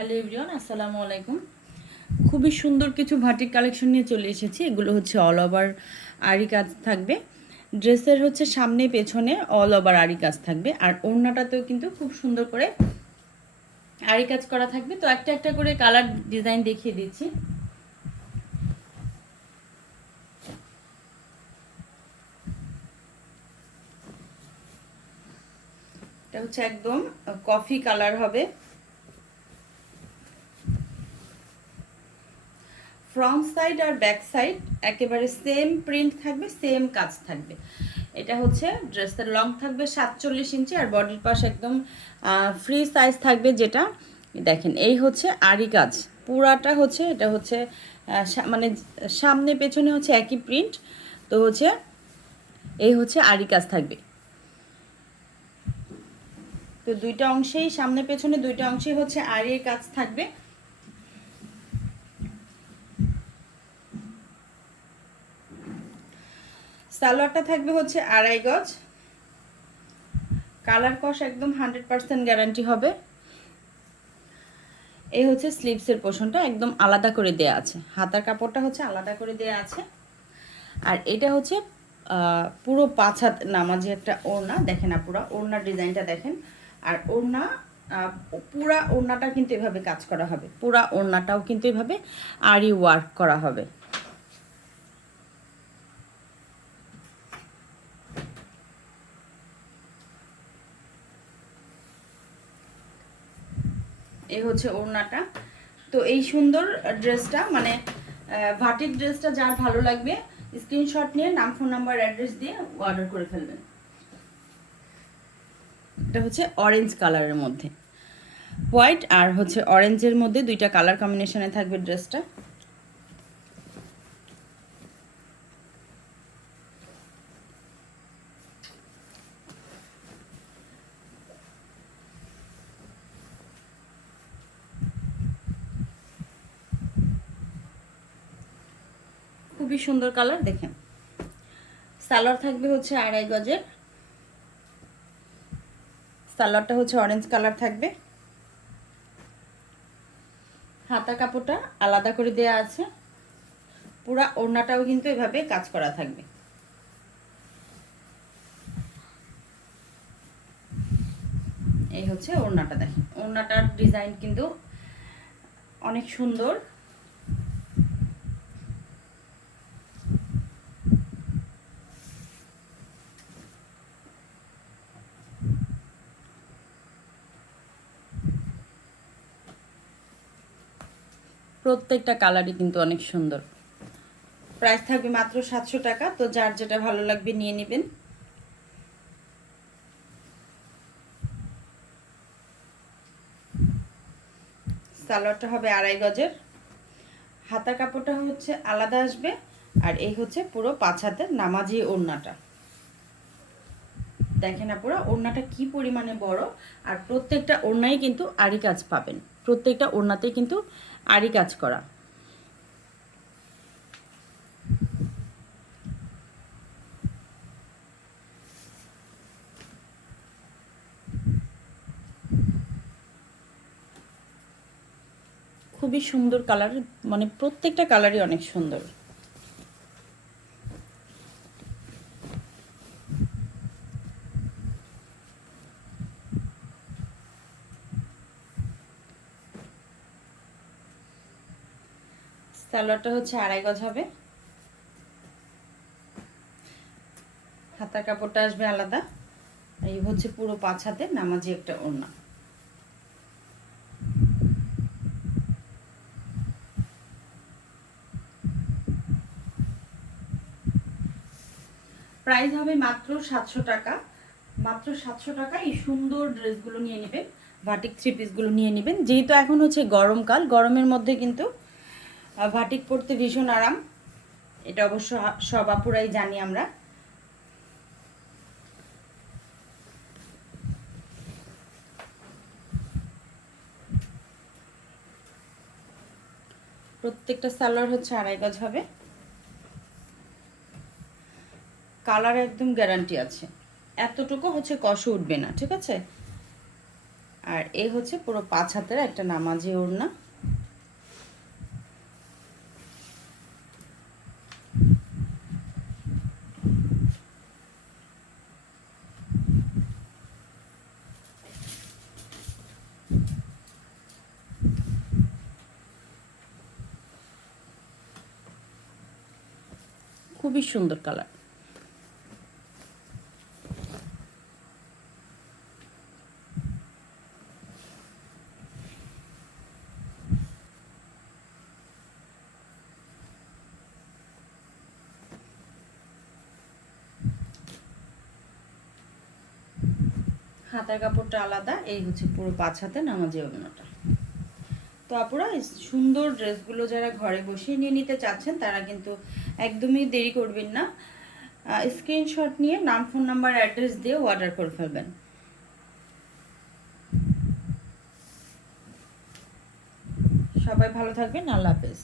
Hello everyone, আসসালামু আলাইকুম। খুবই সুন্দর কিছু ভাটিক কালেকশন নিয়ে চলে এসেছি। এগুলো হচ্ছে অল ওভার আরি কাজ থাকবে। ড্রেসের হচ্ছে সামনে পেছনে অল ওভার আরি কাজ থাকবে, আর ওড়নাটাতেও কিন্তু খুব সুন্দর করে আরি কাজ করা থাকবে। তো একটা একটা করে কালার ডিজাইন দেখিয়ে দিচ্ছি। এটা হচ্ছে একদম কফি কালার হবে। ফ্রন্ট সাইড আর ব্যাক সাইড একেবারে সেম প্রিন্ট থাকবে, সেম কাজ থাকবে। এটা হচ্ছে ড্রেসের লং থাকবে 47 ইঞ্চি, আর বডির পাশ একদম ফ্রি সাইজ থাকবে। যেটা দেখেন, এই হচ্ছে আরি কাজ পুরাটা হচ্ছে। এটা হচ্ছে মানে সামনে পেছনে হচ্ছে একই প্রিন্ট। তো হচ্ছে এই হচ্ছে আরি কাজ থাকবে। তো দুইটা অংশেই, সামনে পেছনে দুইটা অংশেই হচ্ছে আরির কাজ থাকবে। সালোয়ারটা থাকবে হচ্ছে 2.5 গজ। কালার কস একদম 100% গ্যারান্টি হবে। এই হচ্ছে স্লিভসের পোর্শনটা একদম আলাদা করে দেয়া আছে, হাতার কাপড়টা হচ্ছে আলাদা করে দেয়া আছে। আর এটা হচ্ছে পুরো 5 হাত নামাজি একটা ওড়না। দেখেন পুরো ওড়নার ডিজাইনটা দেখেন। আর ওড়না পুরা ওড়নাটা কিন্তু এভাবে কাজ করা হবে, পুরা ওড়নাটাও কিন্তু এভাবে আরি ওয়ার্ক করা হবে। এই হচ্ছে ওড়নাটা। তো এই সুন্দর ড্রেসটা মানে ভাটিক ড্রেসটা যার ভালো লাগবে স্ক্রিনশট নিয়ে নাম, ফোন নাম্বার, অ্যাড্রেস দিয়ে অর্ডার করে ফেলবেন। এটা হচ্ছে অরেঞ্জ কালারের মধ্যে, হোয়াইট আর হচ্ছে অরেঞ্জের মধ্যে দুইটা কালার কম্বিনেশনে থাকবে ড্রেসটা। খুবই সুন্দর কালার দেখেন। সালোয়ার থাকবে হচ্ছে 2.5 গজের। সালোয়ারটা হচ্ছে অরেঞ্জ কালার থাকবে। হাতা কাপড়টা আলাদা করে দেয়া আছে। পুরা ওড়নাটাও কিন্তু এভাবে কাজ করা থাকবে। এই হচ্ছে ওড়নাটা দেখেন, ওড়নাটার ডিজাইন কিন্তু অনেক সুন্দর। প্রত্যেকটা কালারই কিন্তু অনেক সুন্দর। প্রাইস থাকবে মাত্র 700 টাকা। তো যার যেটা ভালো লাগবে নিয়ে নেবেন। সালোয়ারটা হবে 2.5 গজের। হাতার কাপড়টা হচ্ছে আলাদা আসবে। আর এই হচ্ছে পুরো 5 হাতের নামাজি ওড়নাটা। দেখেন পুরো ওড়নাটা কি পরিমাণে বড়। আর প্রত্যেকটা ওড়নাই কিন্তু আরি কাজ পাবেন, প্রত্যেকটা ওড়নাতেই কিন্তু আরি কাজ করা। খুবই সুন্দর কালার, মানে প্রত্যেকটা কালারই অনেক সুন্দর। সালোয়ারটা হচ্ছে 2.5 গজ হবে। হাতার কাপড়টা আসবে আলাদা। এই হচ্ছে পুরো 5 হাতের নামাজি একটা ওড়না। প্রাইস হবে মাত্র 700 টাকা। মাত্র 700 টাকা এই সুন্দর ড্রেসগুলো নিয়ে নেবেন, ভাটিক থ্রি পিসগুলো নিয়ে নেবেন। যেহেতু এখন হচ্ছে গরমকাল, গরমের মধ্যে কিন্তু ভাটিক পরতে ভীষণ আরাম। এটা অবশ্য সব আপুরাই জানি আমরা। প্রত্যেকটা সালোয়ার হচ্ছে 2.5 গজ হবে। কালার একদম গ্যারান্টি আছে, এতটুকু হচ্ছে কষ উঠবে না, ঠিক আছে। আর এই হচ্ছে পুরো 5 হাতের একটা নামাজি ওড়না। খুবই সুন্দর কালার। হাতার কাপড়টা আলাদা। এই হচ্ছে পুরো 5 হাতে নামাজি ওড়নাটা। তো আপুরা এই সুন্দর ড্রেসগুলো যারা ঘরে বসে নিয়ে নিতে চাচ্ছেন তারা কিন্তু একদমই দেরি করবেন না, স্ক্রিনশট নিয়ে নাম, ফোন নাম্বার, অ্যাড্রেস দিয়ে অর্ডার করে ফেলবেন। সবাই ভালো থাকবেন। আল্লাহ হাফেজ।